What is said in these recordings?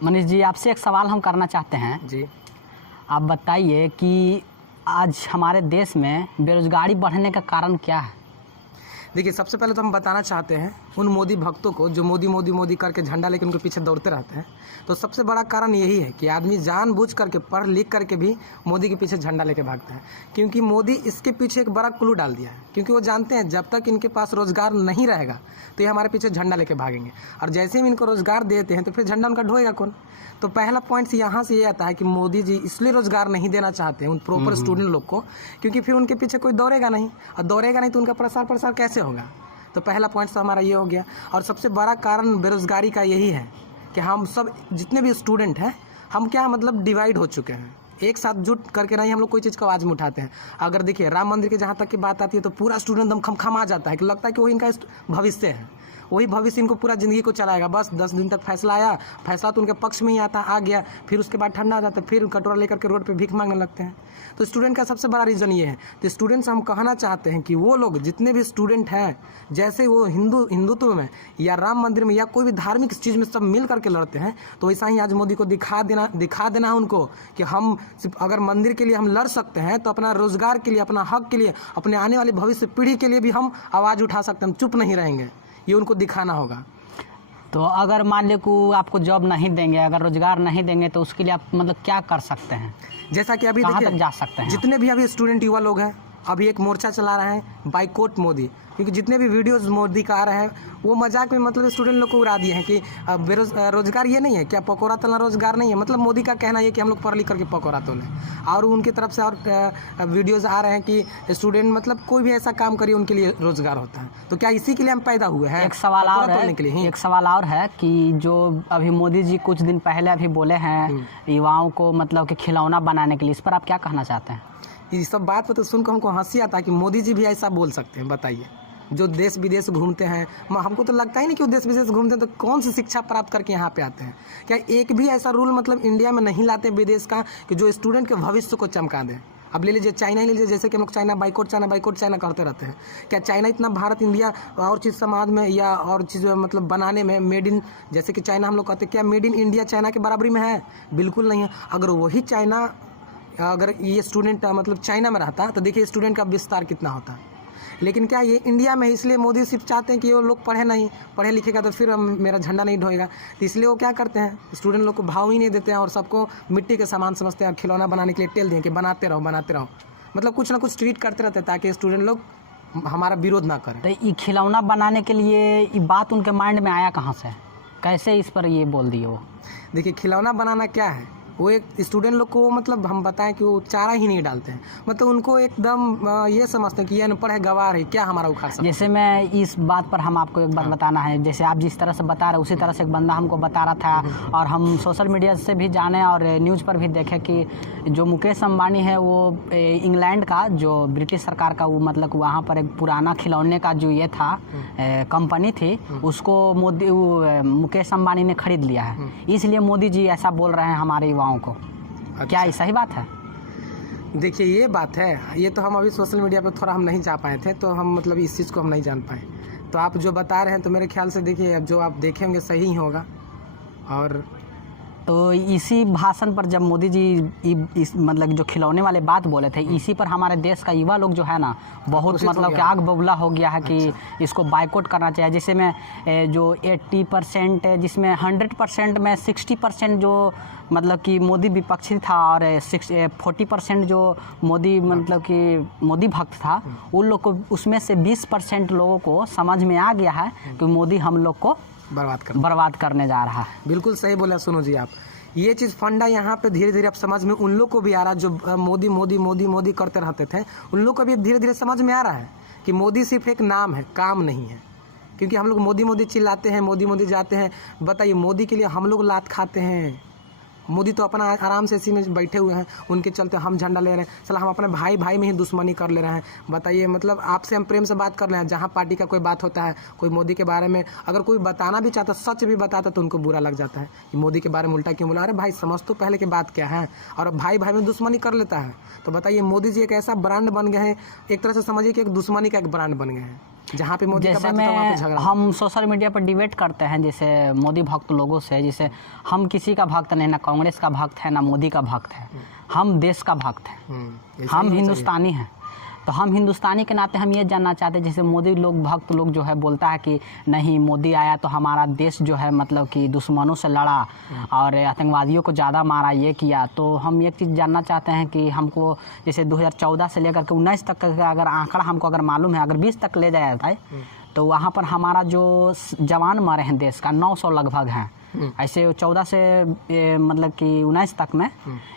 मनीष जी, आपसे एक सवाल हम करना चाहते हैं जी। आप बताइए कि आज हमारे देश में बेरोजगारी बढ़ने का कारण क्या है? देखिए, सबसे पहले तो हम बताना चाहते हैं उन मोदी भक्तों को जो मोदी मोदी मोदी करके झंडा लेकर उनके पीछे दौड़ते रहते हैं। तो सबसे बड़ा कारण यही है कि आदमी जानबूझ करके पढ़ लिख करके भी मोदी के पीछे झंडा लेके भागता है, क्योंकि मोदी इसके पीछे एक बड़ा क्लू डाल दिया है। क्योंकि वो जानते हैं जब तक इनके पास रोजगार नहीं रहेगा तो ये हमारे पीछे झंडा लेके भागेंगे, और जैसे ही इनको रोजगार देते हैं तो फिर झंडा उनका ढोएगा कौन? तो पहला पॉइंट यहाँ से ये आता है कि मोदी जी इसलिए रोजगार नहीं देना चाहते हैं उन प्रॉपर स्टूडेंट लोग को, क्योंकि फिर उनके पीछे कोई दौड़ेगा नहीं, और दौड़ेगा नहीं तो उनका प्रसार कैसे होगा? तो पहला पॉइंट तो हमारा ये हो गया। और सबसे बड़ा कारण बेरोजगारी का यही है कि हम सब जितने भी स्टूडेंट हैं, हम क्या मतलब डिवाइड हो चुके हैं, एक साथ जुट करके नहीं हम लोग कोई चीज़ का आवाज़ में उठाते हैं। अगर देखिए राम मंदिर के जहाँ तक की बात आती है तो पूरा स्टूडेंट एकदम खमखमा जाता है कि लगता है कि वो इनका भविष्य है, वही भविष्य इनको पूरा ज़िंदगी को चलाएगा। बस 10 दिन तक फैसला आया, फैसला तो उनके पक्ष में ही आ गया, फिर उसके बाद ठंडा आ जाता है, फिर कटोरा लेकर के रोड पे भीख मांगने लगते हैं। तो स्टूडेंट का सबसे बड़ा रीज़न ये है। तो स्टूडेंट से हम कहना चाहते हैं कि वो लोग जितने भी स्टूडेंट हैं, जैसे वो हिंदुत्व में या राम मंदिर में या कोई भी धार्मिक चीज़ में सब मिल करके लड़ते हैं, तो वैसा ही आज मोदी को दिखा देना है उनको कि हम सिर्फ अगर मंदिर के लिए हम लड़ सकते हैं तो अपना रोजगार के लिए, अपना हक के लिए, अपने आने वाली भविष्य पीढ़ी के लिए भी हम आवाज़ उठा सकते हैं, हम चुप नहीं रहेंगे। ये उनको दिखाना होगा। तो अगर मान लो कि आपको जॉब नहीं देंगे, अगर रोजगार नहीं देंगे, तो उसके लिए आप मतलब क्या कर सकते हैं? जैसा कि अभी कहाँ देखिए तक जा सकते हैं? जितने भी अभी स्टूडेंट युवा लोग हैं, अभी एक मोर्चा चला रहे हैं बाइकॉट मोदी, क्योंकि जितने भी वीडियोस मोदी का आ रहे हैं वो मजाक में मतलब स्टूडेंट लोग को उड़ा दिए हैं कि रोजगार ये नहीं है क्या, पकौड़ा तलना रोजगार नहीं है। मतलब मोदी का कहना है कि हम लोग पढ़ लिख करके पकौड़ा तोलें, और उनकी तरफ से और वीडियोस आ रहे हैं कि स्टूडेंट मतलब कोई भी ऐसा काम करिए उनके लिए रोजगार होता है। तो क्या इसी के लिए हम पैदा हुए हैं? एक सवाल और है कि जो अभी मोदी जी कुछ दिन पहले अभी बोले हैं युवाओं को मतलब कि खिलौना बनाने के लिए, इस पर आप क्या कहना चाहते हैं? ये सब बात पर तो सुनकर हमको हंसी आता है कि मोदी जी भी ऐसा बोल सकते हैं। बताइए, जो देश विदेश घूमते हैं, हमको तो लगता ही नहीं कि वो देश विदेश घूमते हैं तो कौन सी शिक्षा प्राप्त करके यहाँ पे आते हैं। क्या एक भी ऐसा रूल मतलब इंडिया में नहीं लाते विदेश का कि जो स्टूडेंट के भविष्य को चमका दें? अब ले लीजिए चाइना ही ले लीजिए, जैसे कि हम लोग चाइना बाइकआउट चाइना करते रहते हैं। क्या चाइना इतना भारत इंडिया और चीज़ समाज में या और चीज़ मतलब बनाने में मेड इन, जैसे कि चाइना हम लोग कहते हैं, क्या मेड इन इंडिया चाइना के बराबरी में है? बिल्कुल नहीं है। अगर वही चाइना, अगर ये स्टूडेंट मतलब चाइना में रहता तो देखिए स्टूडेंट का विस्तार कितना होता। लेकिन क्या ये इंडिया में, इसलिए मोदी सिर्फ चाहते हैं कि वो लोग पढ़े नहीं, पढ़े लिखेगा तो फिर मेरा झंडा नहीं ढोएगा। तो इसलिए वो क्या करते हैं, स्टूडेंट लोग को भाव ही नहीं देते हैं और सबको मिट्टी के सामान समझते हैं और खिलौना बनाने के लिए टेल दें कि बनाते रहो। मतलब कुछ ना कुछ ट्रीट करते रहते हैं ताकि स्टूडेंट लोग हमारा विरोध ना करें। तो ये खिलौना बनाने के लिए ये बात उनके माइंड में आया कहाँ से, कैसे इस पर ये बोल दिए वो? देखिए, खिलौना बनाना क्या है, वो एक स्टूडेंट लोग को मतलब हम बताएं कि वो चारा ही नहीं डालते हैं, मतलब उनको एकदम ये समझते हैं कि ये अनपढ़ है, गवार है, क्या हमारा उखाड़ सकते हैं। जैसे मैं इस बात पर हम आपको एक बात बताना है, जैसे आप जिस तरह से बता रहे उसी तरह से एक बंदा हमको बता रहा था, और हम सोशल मीडिया से भी जाने और न्यूज़ पर भी देखे कि जो मुकेश अंबानी है वो इंग्लैंड का, जो ब्रिटिश सरकार का वो मतलब वहाँ पर एक पुराना खिलौने का जो ये था कंपनी थी, उसको मुकेश अंबानी ने खरीद लिया है। इसलिए मोदी जी ऐसा बोल रहे हैं हमारे युवाओं को। अच्छा। क्या ये सही बात है? देखिए, ये बात है, ये तो हम अभी सोशल मीडिया पर थोड़ा हम नहीं जा पाए थे, तो हम मतलब इस चीज़ को हम नहीं जान पाए। तो आप जो बता रहे हैं तो मेरे ख्याल से देखिए अब जो आप देखेंगे सही ही होगा। और तो इसी भाषण पर जब मोदी जी इस मतलब जो खिलौने वाले बात बोले थे, इसी पर हमारे देश का युवा लोग जो है ना बहुत मतलब कि आग बबूला हो गया है कि इसको बाइकआउट करना चाहिए। जिससे में जो 80% है, जिसमें 100% में 60% जो मतलब कि मोदी विपक्षी था और 40% जो मोदी मतलब कि मोदी भक्त था, उन लोग को उसमें से 20% लोगों को समझ में आ गया है कि मोदी हम लोग को बर्बाद करने जा रहा है। बिल्कुल सही बोला। सुनो जी, आप ये चीज़ फंडा यहाँ पे धीरे धीरे अब समझ में उन लोग को भी आ रहा है जो मोदी मोदी मोदी मोदी करते रहते थे, उन लोग को भी धीरे धीरे समझ में आ रहा है कि मोदी सिर्फ एक नाम है, काम नहीं है। क्योंकि हम लोग मोदी मोदी चिल्लाते हैं, मोदी मोदी जाते हैं, बताइए मोदी के लिए हम लोग लात खाते हैं। मोदी तो अपना आराम से इसी में बैठे हुए हैं, उनके चलते हम झंडा ले रहे हैं। चला हम अपने भाई भाई में ही दुश्मनी कर ले रहे हैं। बताइए, मतलब आपसे हम प्रेम से बात कर रहे हैं, जहाँ पार्टी का कोई बात होता है, कोई मोदी के बारे में अगर कोई बताना भी चाहता, सच भी बताता, तो उनको बुरा लग जाता है कि मोदी के बारे में उल्टा क्यों बोला। अरे भाई, समझ तो पहले की बात क्या है, और भाई भाई में दुश्मनी कर लेता है। तो बताइए, मोदी जी एक ऐसा ब्रांड बन गए हैं, एक तरह से समझिए कि एक दुश्मनी का एक ब्रांड बन गए हैं। जहाँ पे मोदी का जैसे बात होता है वहाँ पे में झगड़ा। हम सोशल मीडिया पर डिबेट करते हैं जैसे मोदी भक्त लोगों से, जैसे हम किसी का भक्त नहीं, ना कांग्रेस का भक्त है ना मोदी का भक्त है, हम देश का भक्त हैं, ऐसा हम ही होना हिंदुस्तानी हैं। तो हम हिंदुस्तानी के नाते हम ये जानना चाहते हैं, जैसे मोदी लोग भक्त लोग जो है बोलता है कि नहीं मोदी आया तो हमारा देश जो है मतलब कि दुश्मनों से लड़ा और आतंकवादियों को ज़्यादा मारा, ये किया। तो हम एक चीज़ जानना चाहते हैं कि हमको जैसे 2014 से लेकर के 19 तक का अगर आंकड़ा हमको अगर मालूम है, अगर 20 तक ले जाया जाए तो वहाँ पर हमारा जो जवान मरे हैं देश का 900 लगभग हैं। ऐसे 14 से मतलब कि 19 तक में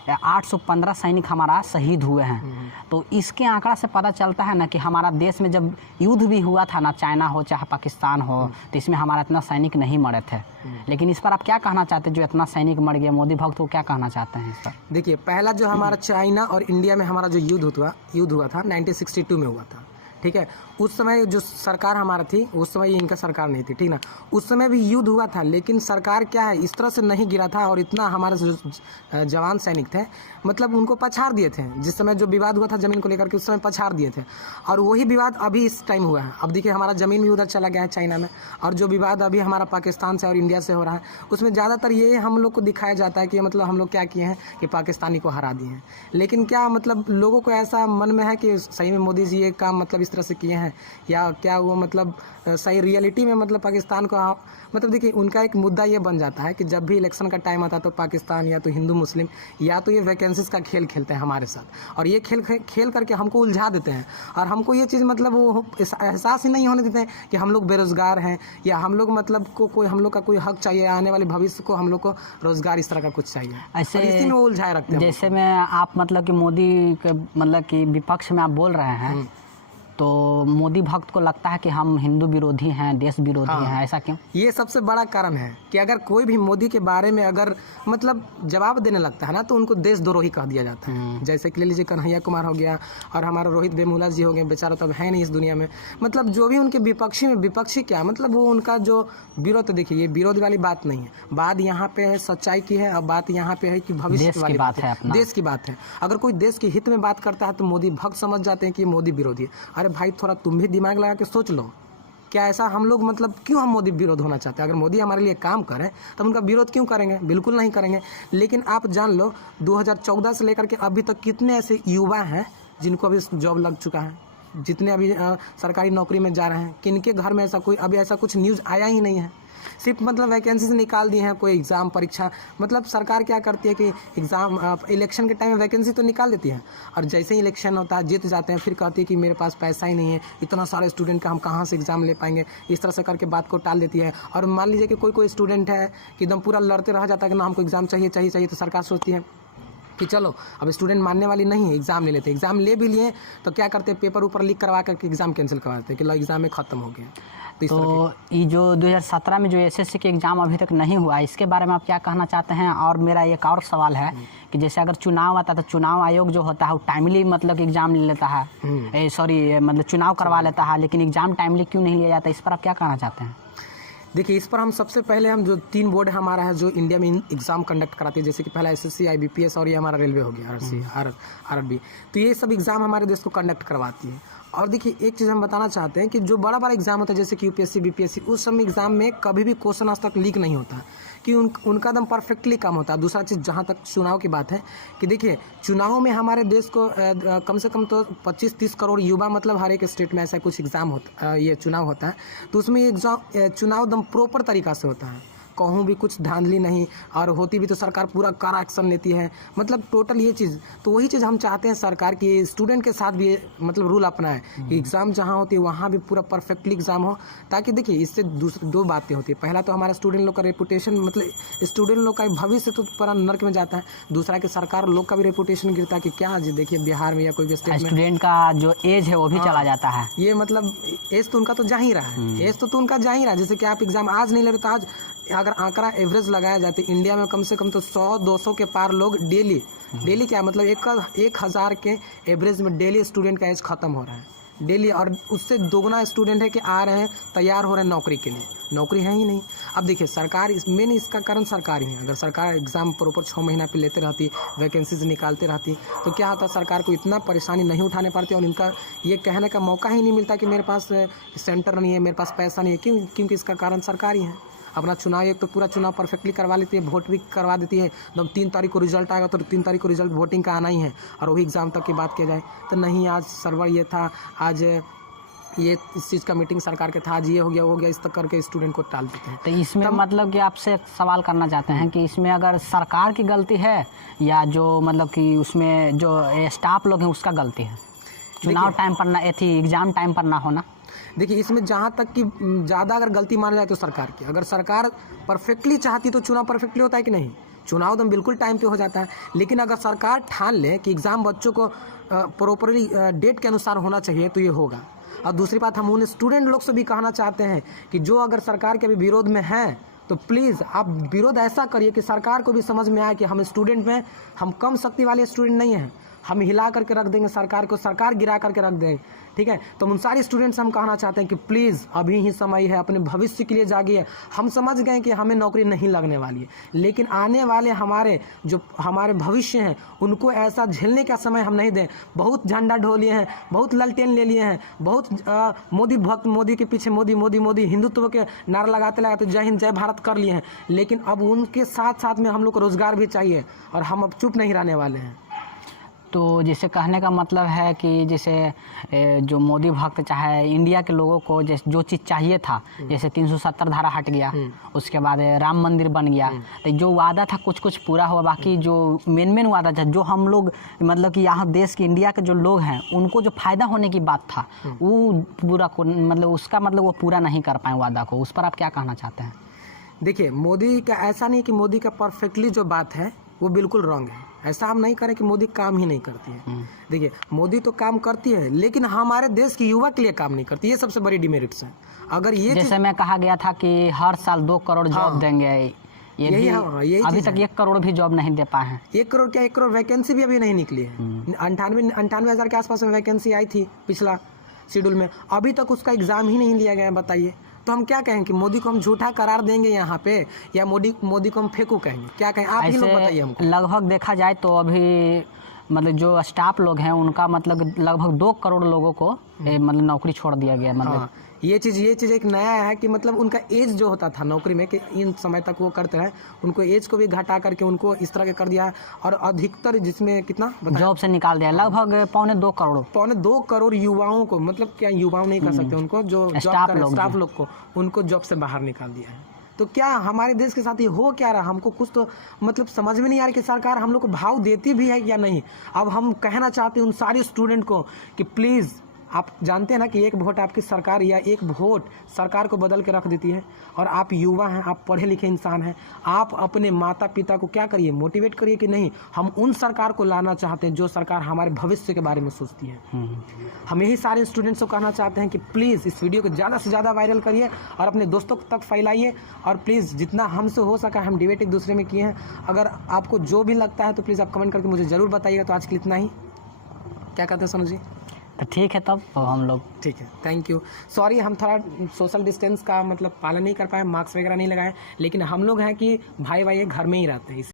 815 सैनिक हमारा शहीद हुए हैं। तो इसके आंकड़ा से पता चलता है ना कि हमारा देश में जब युद्ध भी हुआ था ना, चाइना हो चाहे पाकिस्तान हो, तो इसमें हमारा इतना सैनिक नहीं मरे थे। लेकिन इस पर आप क्या कहना चाहते हैं, जो इतना सैनिक मर गया, मोदी भक्त को क्या कहना चाहते हैं इस पर? देखिए, पहला जो हमारा चाइना और इंडिया में हमारा जो युद्ध हुआ था 1962 में हुआ था, ठीक है। उस समय जो सरकार हमारा थी, उस समय इनका सरकार नहीं थी, ठीक ना। उस समय भी युद्ध हुआ था, लेकिन सरकार क्या है इस तरह से नहीं गिरा था और इतना हमारे जो जवान सैनिक थे मतलब उनको पछाड़ दिए थे। जिस समय जो विवाद हुआ था ज़मीन को लेकर के, उस समय पछाड़ दिए थे। और वही विवाद अभी इस टाइम हुआ है। अब देखिए, हमारा ज़मीन भी उधर चला गया है चाइना में, और जो विवाद अभी हमारा पाकिस्तान से और इंडिया से हो रहा है, उसमें ज़्यादातर ये हम लोग को दिखाया जाता है कि मतलब हम लोग क्या किए हैं कि पाकिस्तानी को हरा दिए हैं। लेकिन क्या मतलब लोगों को ऐसा मन में है कि सही में मोदी जी ये काम मतलब इस तरह से किए हैं, या क्या वो मतलब सही रियलिटी में मतलब पाकिस्तान को मतलब देखिए, उनका एक मुद्दा ये बन जाता है कि जब भी इलेक्शन का टाइम आता है तो पाकिस्तान या तो हिंदू मुस्लिम या तो ये वैकेंसीज का खेल खेलते हैं हमारे साथ, और ये खेल करके हमको उलझा देते हैं। और हमको ये चीज़ मतलब वो एहसास ही नहीं होने देते हैं कि हम लोग बेरोज़गार हैं, या हम लोग मतलब कोई हम लोग का कोई हक चाहिए, आने वाले भविष्य को हम लोग को रोज़गार इस तरह का कुछ चाहिए। ऐसे इसी में वो उलझाए रखते हैं। जैसे में आप मतलब कि मोदी के मतलब कि विपक्ष में आप बोल रहे हैं, तो मोदी भक्त को लगता है कि हम हिंदू विरोधी हैं, देश विरोधी हैं, ऐसा क्यों? ये सबसे बड़ा कारण है कि अगर कोई भी मोदी के बारे में अगर मतलब जवाब देने लगता है ना, तो उनको देशद्रोही कह दिया जाता है। जैसे कि ले लीजिए कन्हैया कुमार हो गया, और हमारा रोहित वेमुला जी हो गए, बेचारा तो अब है नहीं इस दुनिया में। मतलब जो भी उनके विपक्षी क्या मतलब वो उनका जो विरोध, देखिए ये विरोध वाली बात नहीं है, बात यहाँ पे है सच्चाई की है, और बात यहाँ पे है कि भविष्य वाली बात है, देश की बात है। अगर कोई देश के हित में बात करता है तो मोदी भक्त समझ जाते हैं कि मोदी विरोधी है। अरे भाई, थोड़ा तुम भी दिमाग लगा के सोच लो, क्या ऐसा हम लोग मतलब क्यों हम मोदी विरोध होना चाहते हैं? अगर मोदी हमारे लिए काम करें तो उनका विरोध क्यों करेंगे? बिल्कुल नहीं करेंगे। लेकिन आप जान लो 2014 से लेकर के अभी तक कितने ऐसे युवा हैं जिनको अभी जॉब लग चुका है, जितने अभी सरकारी नौकरी में जा रहे हैं, किनके घर में अभी ऐसा कुछ न्यूज़ आया ही नहीं है। सिर्फ मतलब वैकेंसी से निकाल दी हैं, कोई एग्ज़ाम परीक्षा मतलब सरकार क्या करती है कि एग्ज़ाम इलेक्शन के टाइम में वैकेंसी तो निकाल देती है, और जैसे ही इलेक्शन होता है जीत जाते हैं फिर कहती है कि मेरे पास पैसा ही नहीं है, इतना सारे स्टूडेंट का हम कहाँ से एग्ज़ाम ले पाएंगे। इस तरह से करके बात को टाल देती है। और मान लीजिए कि कोई स्टूडेंट है कि एकदम पूरा लड़ते रह जाता है कि ना हमको एग्ज़ाम चाहिए, तो सरकार सोचती है कि चलो अब स्टूडेंट मानने वाली नहीं है, एग्ज़ाम ले लेते हैं। एग्ज़ाम ले भी लिए तो क्या करते हैं, पेपर ऊपर लीक करवा करके एग्ज़ाम कैंसिल करवाते हैं कि लो एग्ज़ाम में ख़त्म हो गया। तो ये जो 2017 में जो एसएससी के एग्ज़ाम अभी तक नहीं हुआ, इसके बारे में आप क्या कहना चाहते हैं? और मेरा एक और सवाल है कि जैसे अगर चुनाव आता है तो चुनाव आयोग जो होता है वो टाइमली मतलब एग्ज़ाम ले लेता है, मतलब चुनाव करवा लेता है, लेकिन एग्ज़ाम टाइमली क्यों नहीं लिया जाता? इस पर आप क्या कहना चाहते हैं? देखिए, इस पर हम सबसे पहले हम जो 3 बोर्ड हमारा है जो इंडिया में एग्ज़ाम कंडक्ट कराती है, जैसे कि पहला एसएससी, IBPS और ये हमारा रेलवे हो गया RRB, तो ये सब एग्ज़ाम हमारे देश को कंडक्ट करवाती है। और देखिए, एक चीज़ हम बताना चाहते हैं कि जो बड़ा एग्ज़ाम होता है जैसे कि UPSC BPSC, उस समय एग्ज़ाम में कभी भी क्वेश्चन आज तक लीक नहीं होता कि उनका एकदम परफेक्टली काम होता है। दूसरा चीज़, जहाँ तक चुनाव की बात है कि देखिए, चुनाव में हमारे देश को कम से कम तो 25-30 करोड़ युवा मतलब हर एक स्टेट में ऐसा कुछ एग्ज़ाम होता, ये चुनाव होता है, तो उसमें चुनाव एकदम प्रॉपर तरीक़ा से होता है, कहूँ भी कुछ धांधली नहीं, और होती भी तो सरकार पूरा कड़ा एक्शन लेती है, मतलब टोटल ये चीज़। तो वही चीज़ हम चाहते हैं सरकार की स्टूडेंट के साथ भी मतलब रूल अपनाए कि एग्ज़ाम जहाँ होती है वहाँ भी पूरा परफेक्टली एग्ज़ाम हो, ताकि देखिए इससे दो बातें होती है। पहला तो हमारा स्टूडेंट लोग का रेपुटेशन, मतलब स्टूडेंट लोग का भविष्य तो पूरा नर्क में जाता है। दूसरा कि सरकार लोग का भी रेपुटेशन गिरता है कि क्या देखिए बिहार में या कोई स्टेट में स्टूडेंट का जो एज है वो भी चला जाता है। ये मतलब एज तो उनका तो जा ही रहा है, एज तो उनका जा ही रहा है। जैसे कि आप एग्ज़ाम आज नहीं ले रहे तो आज अगर आंकड़ा एवरेज लगाया जाए इंडिया में कम से कम तो 100-200 के पार लोग डेली क्या मतलब 1000 के एवरेज में डेली स्टूडेंट का एज ख़त्म हो रहा है। डेली, और उससे दोगुना स्टूडेंट है कि आ रहे हैं, तैयार हो रहे हैं नौकरी के लिए, नौकरी है ही नहीं। अब देखिए सरकार मेन इसका कारण सरकार ही है। अगर सरकार एग्ज़ाम प्रॉपर 6 महीना पे लेते रहती, वैकेंसीज निकालते रहती, तो क्या होता, सरकार को इतना परेशानी नहीं उठाने पड़ती और इनका ये कहने का मौका ही नहीं मिलता कि मेरे पास सेंटर नहीं है, मेरे पास पैसा नहीं है। क्योंकि इसका कारण सरकार ही है। अपना चुनाव एक तो पूरा चुनाव परफेक्टली करवा लेती है, वोट भी करवा देती है। जब 3 तारीख को रिजल्ट आएगा तो 3 तारीख को रिजल्ट वोटिंग का आना ही है, और वही एग्ज़ाम तक की बात किया जाए तो नहीं, आज सर्वर ये था, आज ये इस चीज़ का मीटिंग सरकार के था, आज ये हो गया, वो हो गया, इस तक करके स्टूडेंट को टाल देते हैं। तो इसमें मतलब कि आपसे एक सवाल करना चाहते हैं कि इसमें अगर सरकार की गलती है या जो मतलब कि उसमें जो स्टाफ लोग हैं उसका गलती है, चुनाव टाइम पर ना, एग्ज़ाम टाइम पर ना होना? देखिए इसमें जहाँ तक कि ज़्यादा अगर गलती माना जाए तो सरकार की। अगर सरकार परफेक्टली चाहती तो चुनाव परफेक्टली होता है कि नहीं, चुनाव तो बिल्कुल टाइम पे हो जाता है। लेकिन अगर सरकार ठान ले कि एग्ज़ाम बच्चों को प्रॉपरली डेट के अनुसार होना चाहिए तो ये होगा। और दूसरी बात, हम उन स्टूडेंट लोग से भी कहना चाहते हैं कि जो अगर सरकार के भी विरोध में हैं तो प्लीज़ आप विरोध ऐसा करिए कि सरकार को भी समझ में आए कि हम स्टूडेंट में, हम कम शक्ति वाले स्टूडेंट नहीं हैं, हम हिला करके रख देंगे सरकार को, सरकार गिरा करके रख देंगे, ठीक है। तो उन सारे स्टूडेंट्स हम कहना चाहते हैं कि प्लीज़ अभी ही समय है, अपने भविष्य के लिए जागिए। हम समझ गए कि हमें नौकरी नहीं लगने वाली है, लेकिन आने वाले हमारे भविष्य हैं उनको ऐसा झेलने का समय हम नहीं दें। बहुत झंडा ढो लिए हैं, बहुत ललटेन ले लिए हैं, बहुत मोदी भक्त, मोदी के पीछे मोदी मोदी मोदी हिंदुत्व के नारा लगाते लगाते जय हिंद जय भारत कर लिए हैं। लेकिन अब उनके साथ साथ में हम लोग को रोज़गार भी चाहिए, और हम अब चुप नहीं रहने वाले हैं। तो जैसे कहने का मतलब है कि जैसे जो मोदी भक्त चाहे इंडिया के लोगों को जैसे जो चीज़ चाहिए था, जैसे 370 धारा हट गया, उसके बाद राम मंदिर बन गया, तो जो वादा था कुछ कुछ पूरा हुआ, बाकी जो मेन वादा था, जो हम लोग मतलब कि यहाँ देश के इंडिया के जो लोग हैं उनको जो फ़ायदा होने की बात था वो पूरा मतलब उसका मतलब वो पूरा नहीं कर पाए वादा को। उस पर आप क्या कहना चाहते हैं? देखिए मोदी का ऐसा नहीं कि मोदी का परफेक्टली जो बात है वो बिल्कुल रॉन्ग है, ऐसा हम नहीं करें कि मोदी काम ही नहीं करती है। देखिए मोदी तो काम करती है, लेकिन हमारे देश के युवा के लिए काम नहीं करती, ये सबसे बड़ी डिमेरिट्स है। अगर ये जैसे मैं कहा गया था कि हर साल 2 करोड़ जॉब देंगे, यही अभी तक 1 करोड़ भी जॉब नहीं दे पाए हैं। 1 करोड़ क्या, 1 करोड़ वैकेंसी भी अभी नहीं निकली है। 98 हज़ार के आसपास में वैकेंसी आई थी पिछला शेड्यूल में, अभी तक उसका एग्ज़ाम ही नहीं लिया गया है। बताइए, तो हम क्या कहें कि मोदी को हम झूठा करार देंगे यहाँ पे, या मोदी को हम फेंकू कहेंगे? क्या कहें, आप ही लोग बताइए हमको। लगभग देखा जाए तो अभी मतलब जो स्टाफ लोग हैं उनका मतलब लगभग 2 करोड़ लोगों को मतलब नौकरी छोड़ दिया गया। मतलब हाँ, ये चीज़ एक नया है कि मतलब उनका एज जो होता था नौकरी में कि इन समय तक वो करते हैं, उनको एज को भी घटा करके उनको इस तरह के कर दिया है। और अधिकतर जिसमें कितना जॉब से निकाल दिया, लगभग 2 करोड़ युवाओं को, मतलब क्या युवाओं नहीं कर सकते, उनको जो स्टाफ लोग को उनको जॉब से बाहर निकाल दिया है। तो क्या हमारे देश के साथ ये हो क्या रहा, हमको कुछ तो मतलब समझ में नहीं आ रहा कि सरकार हम लोग को भाव देती भी है या नहीं। अब हम कहना चाहते हैं उन सारे स्टूडेंट को कि प्लीज़, आप जानते हैं ना कि एक वोट आपकी सरकार या एक वोट सरकार को बदल के रख देती है। और आप युवा हैं, आप पढ़े लिखे इंसान हैं, आप अपने माता पिता को क्या करिए, मोटिवेट करिए कि नहीं, हम उन सरकार को लाना चाहते हैं जो सरकार हमारे भविष्य के बारे में सोचती है। हम यही सारे स्टूडेंट्स को कहना चाहते हैं कि प्लीज़ इस वीडियो को ज़्यादा से ज़्यादा वायरल करिए और अपने दोस्तों तक फैलाइए। और प्लीज़ जितना हमसे हो सका, हम डिबेट एक दूसरे में किए हैं, अगर आपको जो भी लगता है तो प्लीज़ आप कमेंट करके मुझे ज़रूर बताइएगा। तो आज के लिए इतना ही, क्या कहते हैं सोनू जी? तो ठीक है, तब तो हम लोग ठीक है, थैंक यू। सॉरी हम थोड़ा सोशल डिस्टेंस का मतलब पालन नहीं कर पाए, मास्क वगैरह नहीं लगाए, लेकिन हम लोग हैं कि भाई घर में ही रहते हैं।